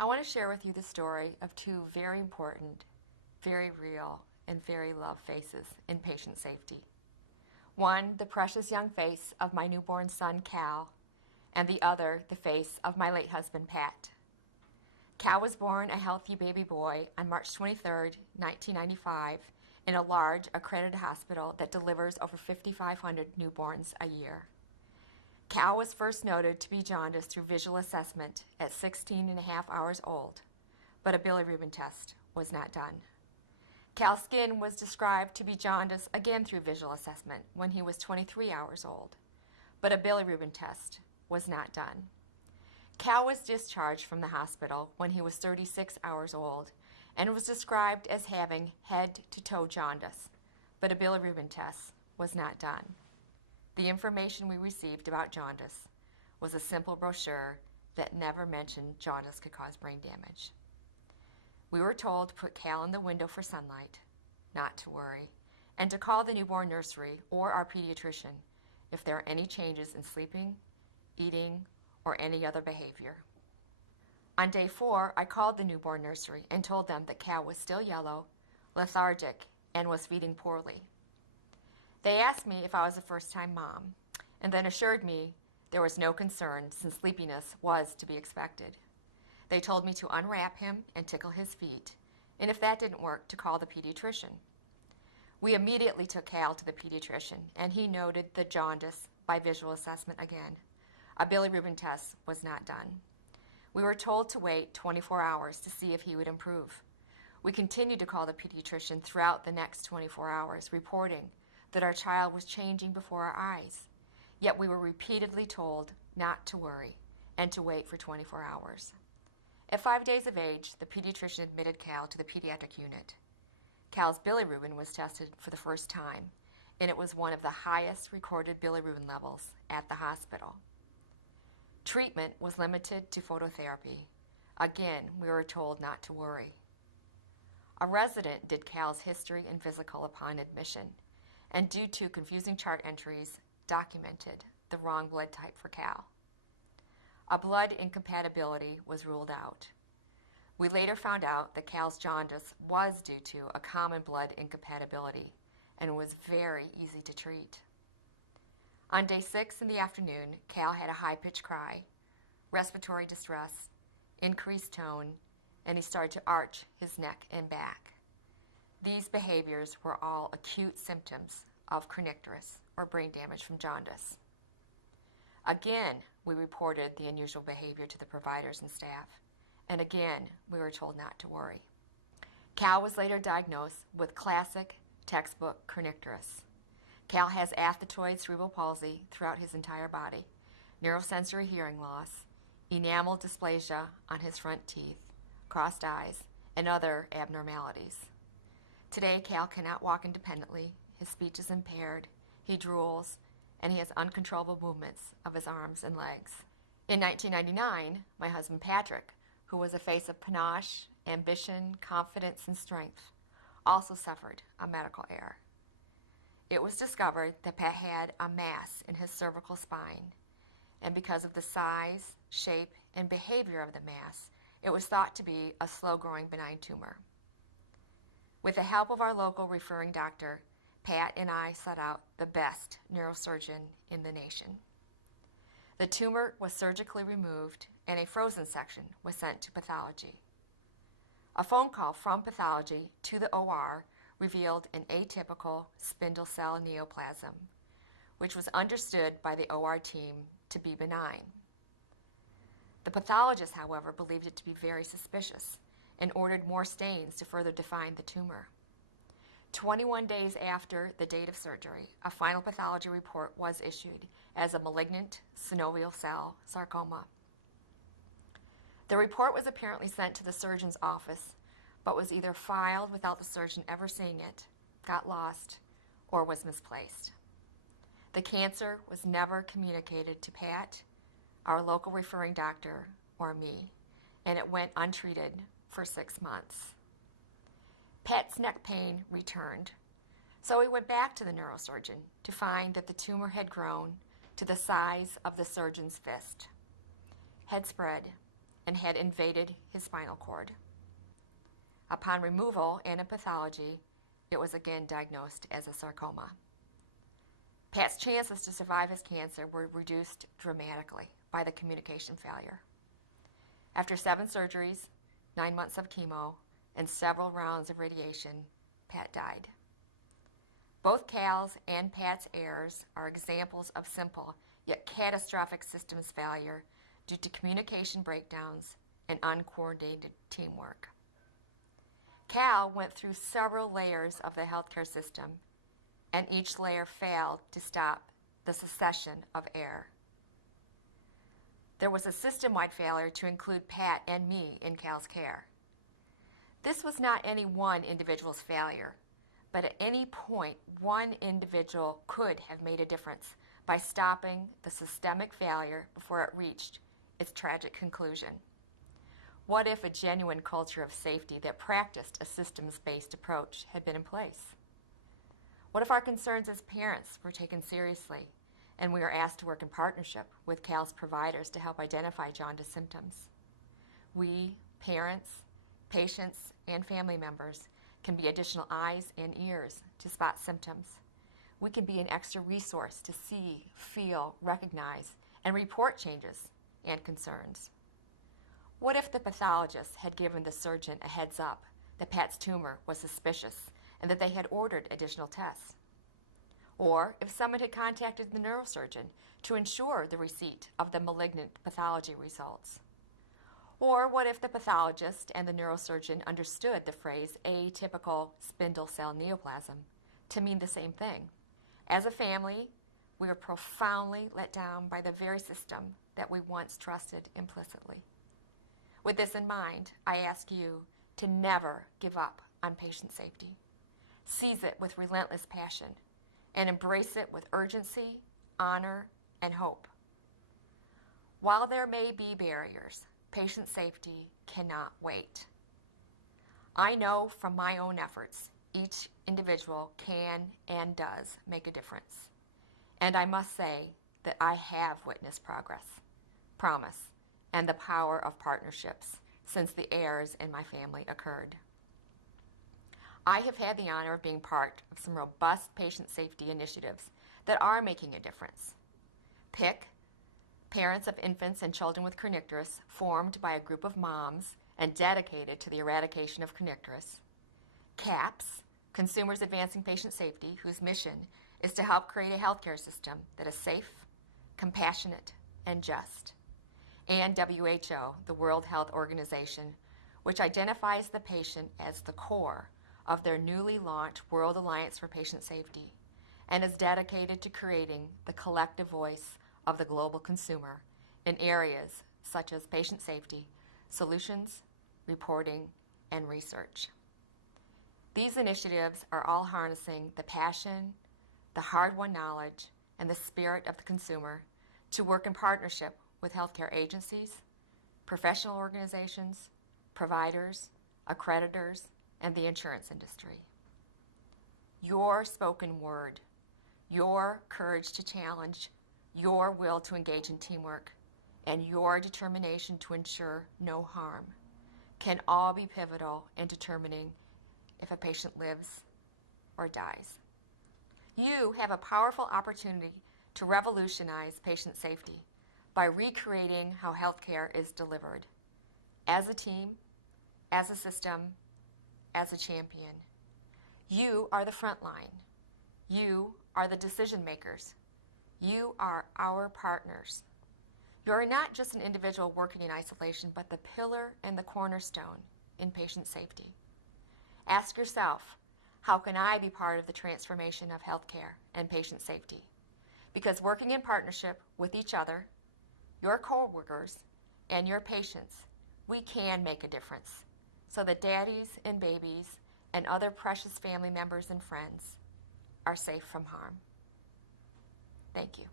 I want to share with you the story of two very important, very real, and very loved faces in patient safety. One, the precious young face of my newborn son, Cal, and the other, the face of my late husband, Pat. Cal was born a healthy baby boy on March 23, 1995, in a large, accredited hospital that delivers over 5,500 newborns a year. Cal was first noted to be jaundiced through visual assessment at 16 and a half hours old, but a bilirubin test was not done. Cal's skin was described to be jaundiced again through visual assessment when he was 23 hours old, but a bilirubin test was not done. Cal was discharged from the hospital when he was 36 hours old and was described as having head-to-toe jaundice, but a bilirubin test was not done. The information we received about jaundice was a simple brochure that never mentioned jaundice could cause brain damage. We were told to put Cal in the window for sunlight, not to worry, and to call the newborn nursery or our pediatrician if there are any changes in sleeping, eating, or any other behavior. On day 4, I called the newborn nursery and told them that Cal was still yellow, lethargic, and was feeding poorly. They asked me if I was a first-time mom, and then assured me there was no concern since sleepiness was to be expected. They told me to unwrap him and tickle his feet, and if that didn't work, to call the pediatrician. We immediately took Cal to the pediatrician, and he noted the jaundice by visual assessment again. A bilirubin test was not done. We were told to wait 24 hours to see if he would improve. We continued to call the pediatrician throughout the next 24 hours, reporting that our child was changing before our eyes. Yet we were repeatedly told not to worry and to wait for 24 hours. At 5 days of age, the pediatrician admitted Cal to the pediatric unit. Cal's bilirubin was tested for the first time, and it was one of the highest recorded bilirubin levels at the hospital. Treatment was limited to phototherapy. Again, we were told not to worry. A resident did Cal's history and physical upon admission, and due to confusing chart entries, documented the wrong blood type for Cal. A blood incompatibility was ruled out. We later found out that Cal's jaundice was due to a common blood incompatibility and was very easy to treat. On day 6 in the afternoon, Cal had a high-pitched cry, respiratory distress, increased tone, and he started to arch his neck and back. These behaviors were all acute symptoms of kernicterus, or brain damage from jaundice. Again, we reported the unusual behavior to the providers and staff, and again, we were told not to worry. Cal was later diagnosed with classic textbook kernicterus. Cal has athetoid cerebral palsy throughout his entire body, neurosensory hearing loss, enamel dysplasia on his front teeth, crossed eyes, and other abnormalities. Today, Cal cannot walk independently, his speech is impaired, he drools, and he has uncontrollable movements of his arms and legs. In 1999, my husband Patrick, who was a face of panache, ambition, confidence, and strength, also suffered a medical error. It was discovered that Pat had a mass in his cervical spine, and because of the size, shape, and behavior of the mass, it was thought to be a slow-growing benign tumor. With the help of our local referring doctor, Pat and I sought out the best neurosurgeon in the nation. The tumor was surgically removed, and a frozen section was sent to pathology. A phone call from pathology to the OR revealed an atypical spindle cell neoplasm, which was understood by the OR team to be benign. The pathologist, however, believed it to be very suspicious and ordered more stains to further define the tumor. 21 days after the date of surgery, a final pathology report was issued as a malignant synovial cell sarcoma. The report was apparently sent to the surgeon's office, but was either filed without the surgeon ever seeing it, got lost, or was misplaced. The cancer was never communicated to Pat, our local referring doctor, or me, and it went untreated for 6 months. Pat's neck pain returned, so we went back to the neurosurgeon to find that the tumor had grown to the size of the surgeon's fist. Head spread, and had invaded his spinal cord. Upon removal and a pathology, it was again diagnosed as a sarcoma. Pat's chances to survive his cancer were reduced dramatically by the communication failure. After 7 surgeries, 9 months of chemo, and several rounds of radiation, Pat died. Both Cal's and Pat's errors are examples of simple yet catastrophic systems failure due to communication breakdowns and uncoordinated teamwork. Cal went through several layers of the healthcare system, and each layer failed to stop the succession of error. There was a system-wide failure to include Pat and me in Cal's care. This was not any one individual's failure, but at any point, one individual could have made a difference by stopping the systemic failure before it reached its tragic conclusion. What if a genuine culture of safety that practiced a systems-based approach had been in place? What if our concerns as parents were taken seriously and we were asked to work in partnership with Cal's providers to help identify jaundice symptoms? We, parents, patients, and family members can be additional eyes and ears to spot symptoms. We can be an extra resource to see, feel, recognize, and report changes and concerns. What if the pathologist had given the surgeon a heads up that Pat's tumor was suspicious and that they had ordered additional tests? Or if someone had contacted the neurosurgeon to ensure the receipt of the malignant pathology results? Or what if the pathologist and the neurosurgeon understood the phrase atypical spindle cell neoplasm to mean the same thing? As a family, we were profoundly let down by the very system that we once trusted implicitly. With this in mind, I ask you to never give up on patient safety. Seize it with relentless passion and embrace it with urgency, honor, and hope. While there may be barriers, patient safety cannot wait. I know from my own efforts, each individual can and does make a difference. And I must say that I have witnessed progress, promise, and the power of partnerships since the errors in my family occurred. I have had the honor of being part of some robust patient safety initiatives that are making a difference. PIC, Parents of Infants and Children with Kernicterus, formed by a group of moms and dedicated to the eradication of kernicterus. CAPS, Consumers Advancing Patient Safety, whose mission is to help create a healthcare system that is safe, compassionate, and just. And WHO, the World Health Organization, which identifies the patient as the core of their newly launched World Alliance for Patient Safety and is dedicated to creating the collective voice of the global consumer in areas such as patient safety, solutions, reporting, and research. These initiatives are all harnessing the passion, the hard-won knowledge, and the spirit of the consumer to work in partnership with healthcare agencies, professional organizations, providers, accreditors, and the insurance industry. Your spoken word, your courage to challenge, your will to engage in teamwork, and your determination to ensure no harm can all be pivotal in determining if a patient lives or dies. You have a powerful opportunity to revolutionize patient safety by recreating how healthcare is delivered. As a team, as a system, as a champion. You are the front line. You are the decision makers. You are our partners. You are not just an individual working in isolation, but the pillar and the cornerstone in patient safety. Ask yourself, how can I be part of the transformation of healthcare and patient safety? Because working in partnership with each other, your coworkers, and your patients, we can make a difference so that daddies and babies and other precious family members and friends are safe from harm. Thank you.